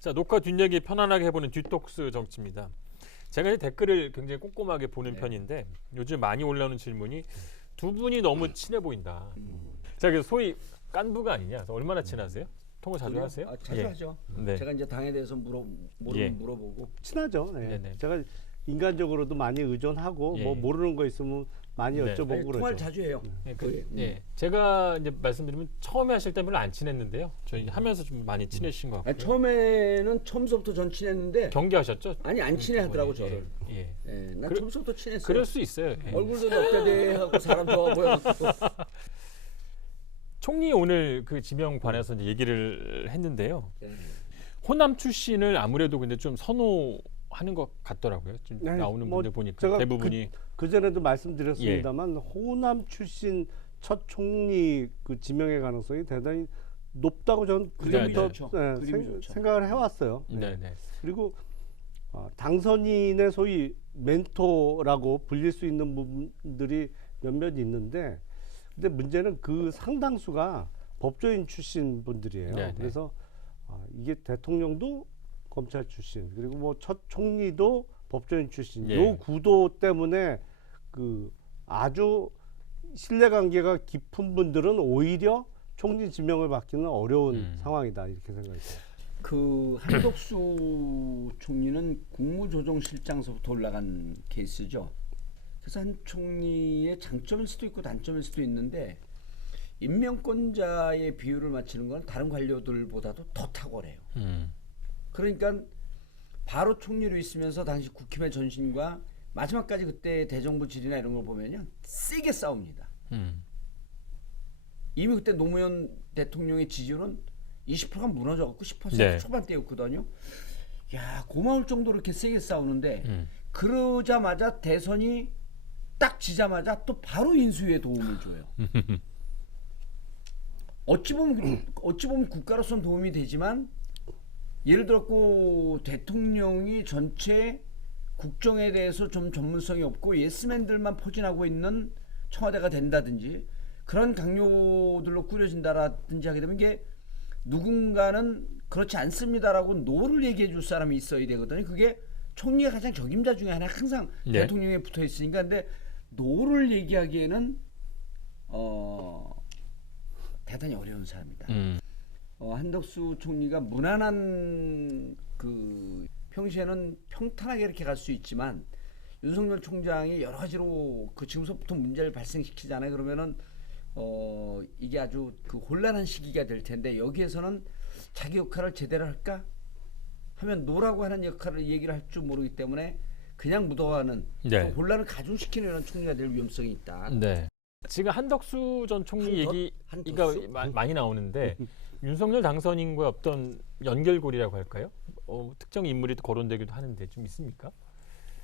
자, 녹화 뒷얘기 편안하게 해보는 뒷톡스 정치입니다. 제가 댓글을 굉장히 꼼꼼하게 보는 편인데 요즘 많이 올라오는 질문이 두 분이 너무 친해 보인다. 자, 그래서 소위 깐부가 아니냐. 그래서 얼마나 친하세요? 통화 자주 하세요? 자주 하죠. 네. 제가 이제 당에 대해서 물어보고. 친하죠. 네. 네네. 제가 인간적으로도 많이 의존하고 예. 뭐 모르는 거 있으면 많이 네. 여쭤보고 통화를 그러죠. 자주 해요. 거의. 제가 이제 말씀드리면 처음에 하실 때 별로 안 친했는데요. 저희 하면서 좀 많이 친해지신 것 같고요. 처음에는 처음부터 전 친했는데 경계하셨죠? 아니 안 친해하더라고 저를. 예. 난 처음부터 친했어요. 그럴 수 있어요. 예. 얼굴도 넉대대하고 사람 좋아 보여. 총리 오늘 그 지명 관해서 이제 얘기를 했는데요. 호남 출신을 아무래도 근데 좀 선호하는 것 같더라고요. 좀 네, 나오는 뭐 분들 보니까 제가 대부분이 그 전에도 말씀드렸습니다만 호남 출신 첫 총리 그 지명의 가능성이 대단히 높다고 저는 그림이 그전부터 좋죠. 네, 그림이 좋죠. 생각을 해왔어요. 네. 네네. 그리고 당선인의 소위 멘토라고 불릴 수 있는 부분들이 몇몇 있는데, 근데 문제는 그 상당수가 법조인 출신 분들이에요. 네네. 그래서 이게 대통령도 검찰 출신, 그리고 뭐 첫 총리도 법조인 출신. 예. 요 구도 때문에 그 아주 신뢰관계가 깊은 분들은 오히려 총리 지명을 받기는 어려운 상황이다, 이렇게 생각해요. 그 한덕수 총리는 국무조정실장서부터 올라간 케이스죠. 그래서 한 총리의 장점일 수도 있고 단점일 수도 있는데 임명권자의 비율을 맞추는 건 다른 관료들보다도 더 탁월해요. 그러니까 바로 총리로 있으면서 당시 국힘의 전신과 마지막까지 그때 대정부 질이나 이런 걸 보면요 세게 싸웁니다. 이미 그때 노무현 대통령의 지지율은 20%가 무너져갖고 10% 네. 초반대였거든요. 야, 고마울 정도로 이렇게 세게 싸우는데 그러자마자 대선이 딱 지자마자 또 바로 인수위에 도움을 줘요. 어찌 보면 국가로서는 도움이 되지만 예를 들었고 대통령이 전체 국정에 대해서 좀 전문성이 없고 예스맨들만 포진하고 있는 청와대가 된다든지 그런 강요들로 꾸려진다라든지 하게 되면 이게 누군가는 그렇지 않습니다라고 노를 얘기해 줄 사람이 있어야 되거든요. 그게 총리가 가장 적임자 중에 하나 항상 네. 대통령에 붙어 있으니까. 근데 노를 얘기하기에는 대단히 어려운 사람이다. 한덕수 총리가 무난한 그 평시에는 평탄하게 이렇게 갈 수 있지만 윤석열 총장이 여러 가지로 그 지금서부터 문제를 발생시키잖아요. 그러면은 이게 아주 그 혼란한 시기가 될 텐데 여기에서는 자기 역할을 제대로 할까 하면 노라고 하는 역할을 얘기를 할 줄 모르기 때문에 그냥 묻어가는 네. 혼란을 가중시키는 이런 총리가 될 위험성이 있다. 네. 지금 한덕수 전 총리 얘기가 한덕수? 많이 나오는데 윤석열 당선인과 어떤 연결고리라고 할까요? 특정 인물이 거론되기도 하는데 좀 있습니까?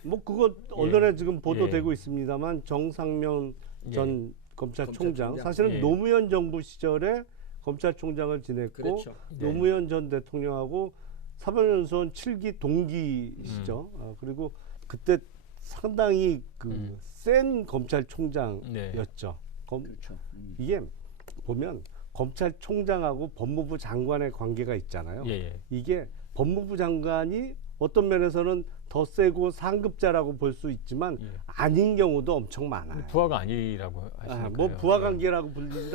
뭐 그거 언론에 지금 보도되고 있습니다만 정상면 전 검찰총장, 사실은 예. 노무현 정부 시절에 검찰총장을 지냈고 그렇죠. 노무현 전 대통령하고 사법연수원 7기 동기시죠. 그리고 그때 상당히 그 센 검찰총장이었죠. 그렇죠. 이게 보면 검찰총장하고 법무부 장관의 관계가 있잖아요. 예. 이게 법무부 장관이 어떤 면에서는 더 세고 상급자라고 볼 수 있지만 아닌 경우도 엄청 많아요. 부하가 아니라고 하시니까요. 뭐 부하 관계라고 불리진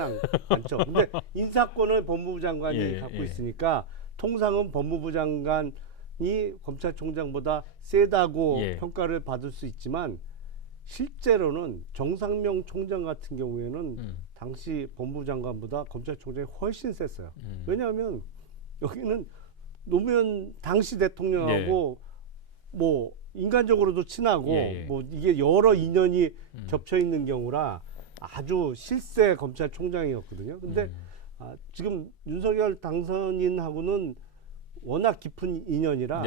않죠. 근데 인사권을 법무부 장관이 갖고 있으니까 통상은 법무부 장관이 검찰총장보다 세다고 평가를 받을 수 있지만 실제로는 정상명 총장 같은 경우에는 당시 법무부 장관보다 검찰총장이 훨씬 셌어요. 왜냐하면 여기는 노무현 당시 대통령하고 뭐 인간적으로도 친하고 뭐 이게 여러 인연이 겹쳐 있는 경우라 아주 실세 검찰총장이었거든요. 근데 지금 윤석열 당선인하고는 워낙 깊은 인연이라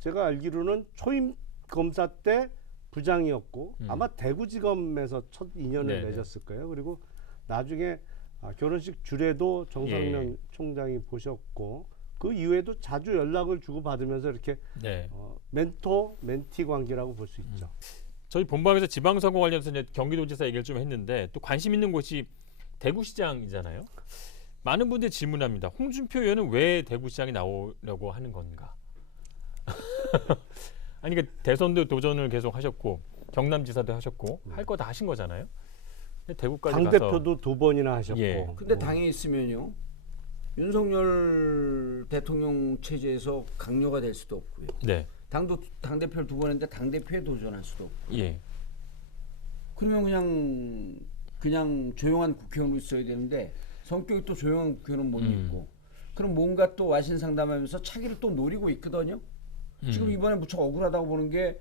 제가 알기로는 초임 검사 때 부장이었고 아마 대구지검에서 첫 인연을 맺었을 거예요. 그리고 나중에 결혼식 주례도 정상면 총장이 보셨고 그 이후에도 자주 연락을 주고 받으면서 이렇게 멘토 멘티 관계라고 볼 수 있죠. 저희 본방에서 지방선거 관련해서 이제 경기도지사 얘기를 좀 했는데 또 관심 있는 곳이 대구시장이잖아요. 많은 분들이 질문합니다. 홍준표 의원은 왜 대구시장에 나오려고 하는 건가? 아니 그러니까 대선도 도전을 계속 하셨고 경남지사도 하셨고 할 거 다 하신 거잖아요. 근데 대구까지 당 가서 대표도 2번이나 하셨고. 예. 근데 당에 있으면요. 윤석열 대통령 체제에서 강요가 될 수도 없고요. 네. 당 대표를 2번 했는데 당 대표에 도전할 수도 없고. 예. 그러면 그냥 조용한 국회의원으로 있어야 되는데 성격이 또 조용한 국회의원은 못 있고. 그럼 뭔가 또 와신 상담하면서 차기를 또 노리고 있거든요. 지금 이번에 무척 억울하다고 보는 게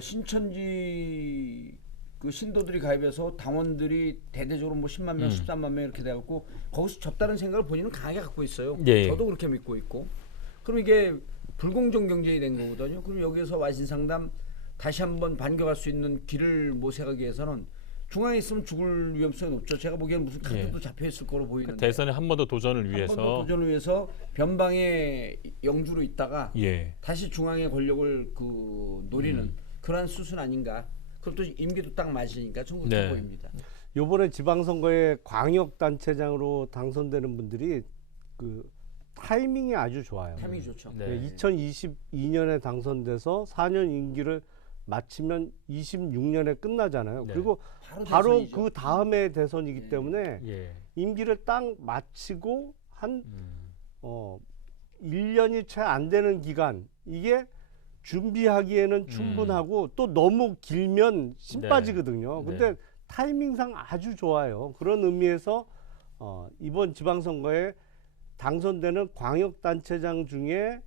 신천지 그 신도들이 가입해서 당원들이 대대적으로 뭐 10만 명, 13만 명 이렇게 돼갖고 거기서 졌다는 생각을 본인은 강하게 갖고 있어요. 예. 저도 그렇게 믿고 있고. 그럼 이게 불공정 경쟁이 된 거거든요. 그럼 여기서 와신 상담 다시 한번 반격할 수 있는 길을 모색하기 위해서는 중앙에 있으면 죽을 위험성이 높죠. 제가 보기에는 무슨 카드도 잡혀 있을 거로 보이는데. 대선에 한 번 더 도전을 한 위해서 번 더 도전을 위해서 변방의 영주로 있다가 예. 다시 중앙의 권력을 그 노리는 그러한 수순 아닌가. 그것도 임기도 딱 맞으니까 저는 그렇게 네. 보입니다. 요번에 지방선거에 광역단체장으로 당선되는 분들이 그 타이밍이 아주 좋아요. 타이밍이 좋죠. 네. 2022년에 당선돼서 4년 임기를 마치면 26년에 끝나잖아요. 네. 그리고 바로 대선이죠. 그 다음에 대선이기 네. 때문에 예. 임기를 딱 마치고 한 1년이 채 안 되는 기간 이게 준비하기에는 충분하고 또 너무 길면 심 네. 빠지거든요. 근데 네. 타이밍상 아주 좋아요. 그런 의미에서 이번 지방선거에 당선되는 광역단체장 중에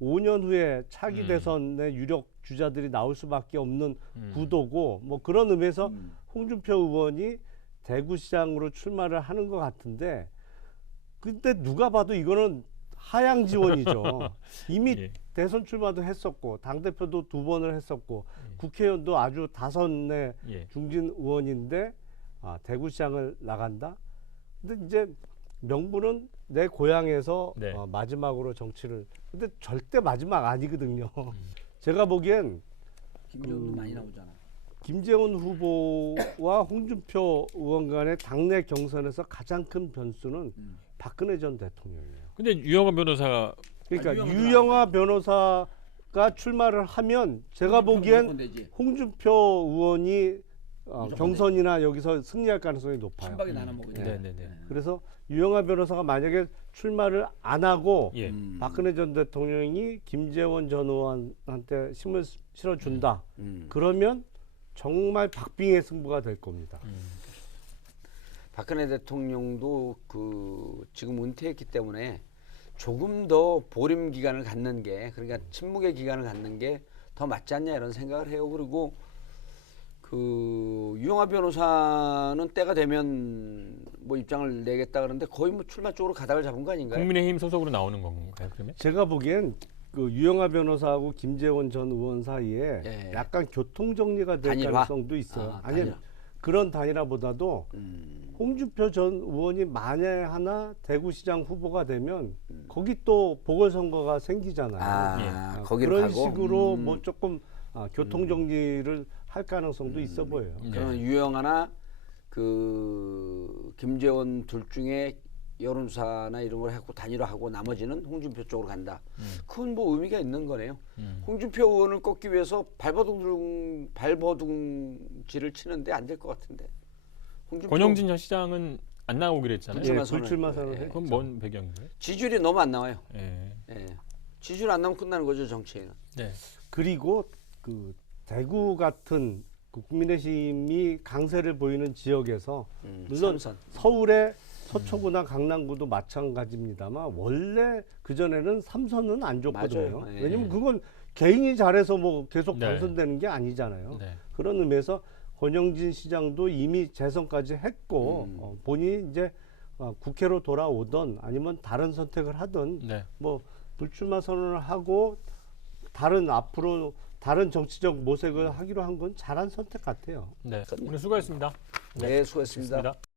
5년 후에 차기 대선의 유력 주자들이 나올 수밖에 없는 구도고 뭐 그런 의미에서 홍준표 의원이 대구시장으로 출마를 하는 것 같은데 근데 누가 봐도 이거는 하향 지원이죠. 이미 예. 대선 출마도 했었고 당대표도 2번을 했었고 국회의원도 아주 다선의 예. 중진 의원인데 대구시장을 나간다. 근데 이제 명분은 내 고향에서 네. 마지막으로 정치를. 근데 절대 마지막 아니거든요. 제가 보기엔 김정은도 많이 나오잖아. 김재원 후보와 홍준표 의원 간의 당내 경선에서 가장 큰 변수는 박근혜 전 대통령이에요. 근데 유영하 변호사가 그러니까 유영하 유영하 변호사가 출마를 하면 제가 보기엔 무조건 되지. 홍준표 의원이 경선이나 여기서 승리할 가능성이 높아요. 한방에 나눠 먹어야 네, 돼. 네, 네. 그래서 유영하 변호사가 만약에 출마를 안 하고 예. 박근혜 전 대통령이 김재원 전 의원한테 힘을 실어준다. 그러면 정말 박빙의 승부가 될 겁니다. 박근혜 대통령도 그 지금 은퇴했기 때문에 조금 더 보름 기간을 갖는 게 그러니까 침묵의 기간을 갖는 게 더 맞지 않냐 이런 생각을 해요. 그리고 그 유영하 변호사는 때가 되면 뭐 입장을 내겠다 그러는데 거의 뭐 출마 쪽으로 가닥을 잡은 거 아닌가요? 국민의힘 소속으로 나오는 건가요? 그러면? 제가 보기엔 그 유영하 변호사하고 김재원 전 의원 사이에 예. 약간 교통 정리가 될 단일화? 가능성도 있어요. 아니 단일화. 그런 단일화보다도 홍준표 전 의원이 만에 하나 대구시장 후보가 되면 거기 또 보궐선거가 생기잖아요. 거기로 그런 가고 식으로 뭐 조금 교통 정리를 할 가능성도 있어 보여요. 그러면 유영하나 그 김재원 둘 중에 여론조사나 이런 걸 하고 단일화하고 나머지는 홍준표 쪽으로 간다. 그건 뭐 의미가 있는 거네요. 홍준표 의원을 꺾기 위해서 발버둥지를 치는데 안 될 것 같은데. 권영진 전 시장은 안 나오기로 했잖아요. 불출마 예, 선언. 불출마 선언을 예. 했죠. 그건 뭔 배경인가요? 지지율이 너무 안 나와요. 예. 예. 지지율 안 나오면 끝나는 거죠 정치에는. 네. 그리고 그 대구 같은 그 국민의힘이 강세를 보이는 지역에서 물론 삼선. 서울의 서초구나 강남구도 마찬가지입니다만 원래 그 전에는 3선은 안 줬거든요. 맞아요. 예. 왜냐면 그건 개인이 잘해서 뭐 계속 네. 당선되는 게 아니잖아요. 네. 그런 의미에서 권영진 시장도 이미 재선까지 했고 본인이 이제 국회로 돌아오던 아니면 다른 선택을 하든 네. 뭐 불출마 선언을 하고 앞으로 다른 정치적 모색을 하기로 한 건 잘한 선택 같아요. 네. 오늘 수고하셨습니다. 네, 수고했습니다. 수고하셨습니다.